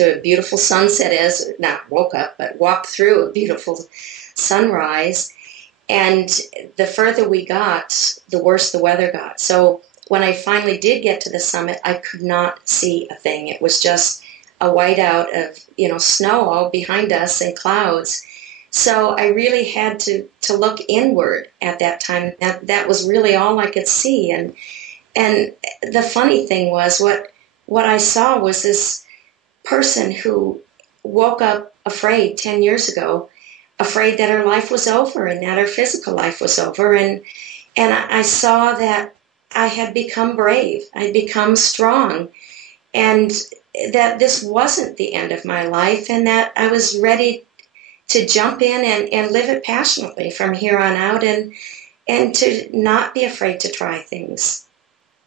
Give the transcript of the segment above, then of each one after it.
to a beautiful sunset but walked through a beautiful sunrise. And the further we got, the worse the weather got. So when I finally did get to the summit, I could not see a thing. It was just a whiteout of, snow all behind us and clouds. So I really had to look inward at that time. That was really all I could see. And the funny thing was what I saw was this person who woke up afraid 10 years ago, afraid that her life was over and that her physical life was over. And I saw that I had become brave. I'd become strong. And that this wasn't the end of my life, and that I was ready to jump in and live it passionately from here on out, and to not be afraid to try things.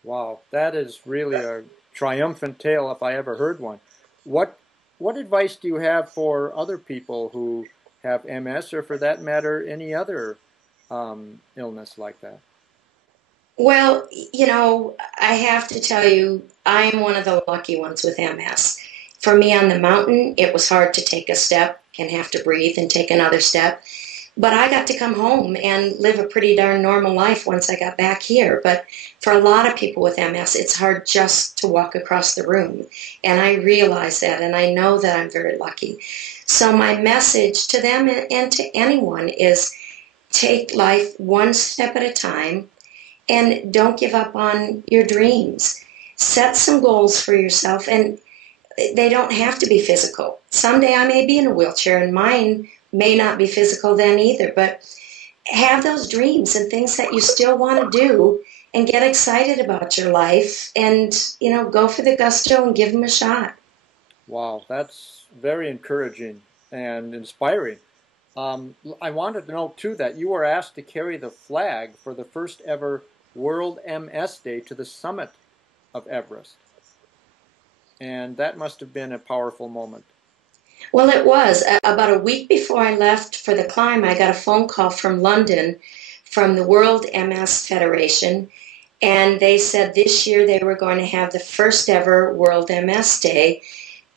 Wow, that is really a triumphant tale if I ever heard one. What advice do you have for other people who have MS, or for that matter, any other illness like that? Well, I have to tell you, I am one of the lucky ones with MS. For me on the mountain, it was hard to take a step and have to breathe and take another step. But I got to come home and live a pretty darn normal life once I got back here. But for a lot of people with MS, it's hard just to walk across the room. And I realize that, and I know that I'm very lucky. So my message to them and to anyone is take life one step at a time, and don't give up on your dreams. Set some goals for yourself, and they don't have to be physical. Someday I may be in a wheelchair, and mine may not be physical then either, but have those dreams and things that you still want to do, and get excited about your life, and go for the gusto and give them a shot. Wow, that's very encouraging and inspiring. I wanted to know too that you were asked to carry the flag for the first ever World MS Day to the summit of Everest, and that must have been a powerful moment. Well, it was. About a week before I left for the climb, I got a phone call from London, from the World MS Federation, and they said this year they were going to have the first ever World MS Day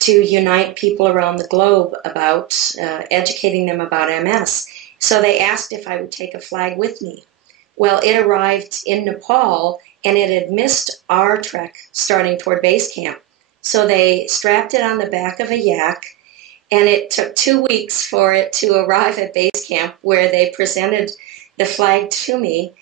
to unite people around the globe about educating them about MS. So they asked if I would take a flag with me. Well, it arrived in Nepal, and it had missed our trek starting toward base camp. So they strapped it on the back of a yak, and it took 2 weeks for it to arrive at base camp, where they presented the flag to me.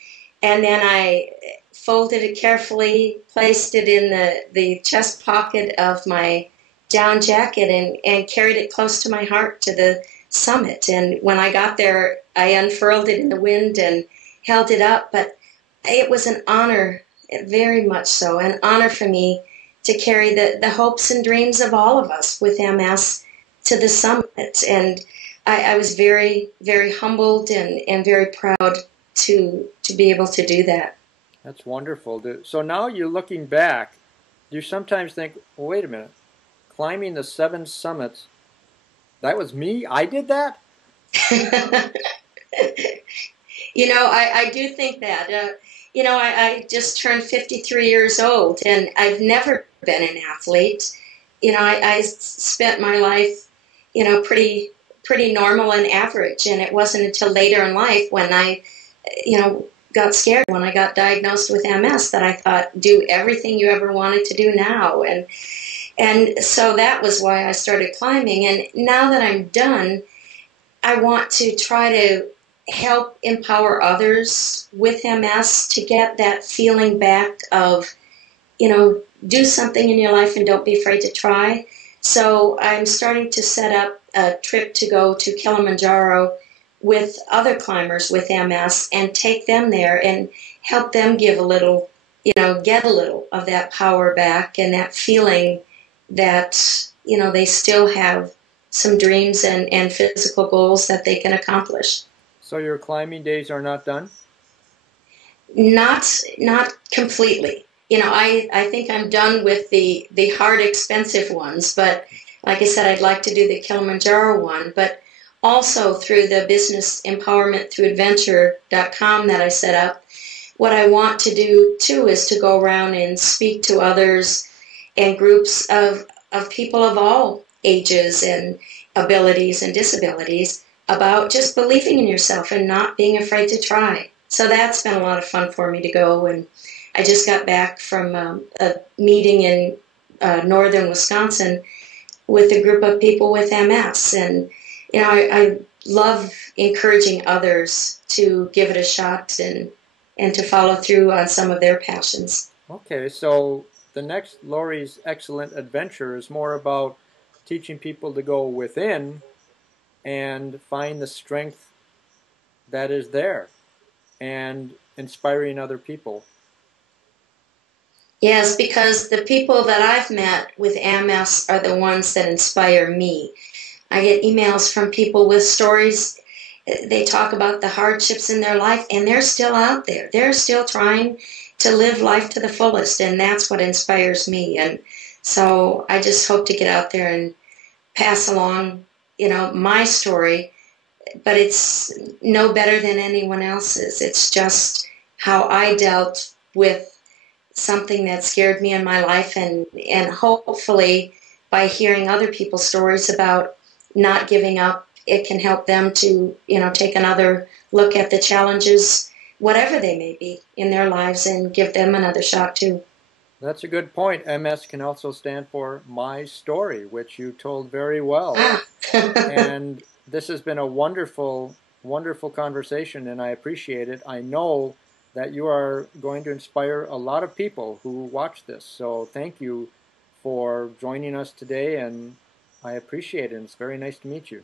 And then I folded it carefully, placed it in the chest pocket of my down jacket, and carried it close to my heart to the summit. And when I got there, I unfurled it in the wind and held it up. But it was an honor, very much so, an honor for me to carry the hopes and dreams of all of us with MS to the summit. And I was very, very humbled and very proud to be able to do that. That's wonderful. So now you're looking back, do you sometimes think, well, wait a minute, climbing the 7 summits, that was me? I did that? I do think that. I just turned 53 years old, and I've never been an athlete. I spent my life, pretty normal and average, and it wasn't until later in life when I, got scared when I got diagnosed with MS that I thought, do everything you ever wanted to do now. And so that was why I started climbing. And now that I'm done, I want to try to help empower others with MS to get that feeling back of, do something in your life and don't be afraid to try. So I'm starting to set up a trip to go to Kilimanjaro with other climbers with MS and take them there and help them give a little, get a little of that power back and that feeling that, they still have some dreams and physical goals that they can accomplish. So your climbing days are not done? Not completely. I think I'm done with the hard, expensive ones. But like I said, I'd like to do the Kilimanjaro one. But also through the business empowerment through adventure.com that I set up, what I want to do too is to go around and speak to others and groups of people of all ages and abilities and disabilities, about just believing in yourself and not being afraid to try. So that's been a lot of fun for me to go. And I just got back from a meeting in northern Wisconsin with a group of people with MS. And, you know, I love encouraging others to give it a shot and to follow through on some of their passions. Okay, so the next Lori's Excellent Adventure is more about teaching people to go within and find the strength that is there and inspiring other people. Yes, because the people that I've met with MS are the ones that inspire me. I get emails from people with stories. They talk about the hardships in their life, and they're still out there. They're still trying to live life to the fullest, and that's what inspires me. And so I just hope to get out there and pass along, you know, my story, but it's no better than anyone else's. It's just how I dealt with something that scared me in my life, and hopefully by hearing other people's stories about not giving up, it can help them to, you know, take another look at the challenges, whatever they may be in their lives, and give them another shot too. That's a good point. MS can also stand for My Story, which you told very well. And this has been a wonderful, wonderful conversation, and I appreciate it. I know that you are going to inspire a lot of people who watch this. So thank you for joining us today, and I appreciate it. It's very nice to meet you.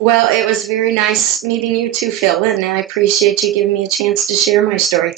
Well, it was very nice meeting you too, Phil, and I appreciate you giving me a chance to share my story.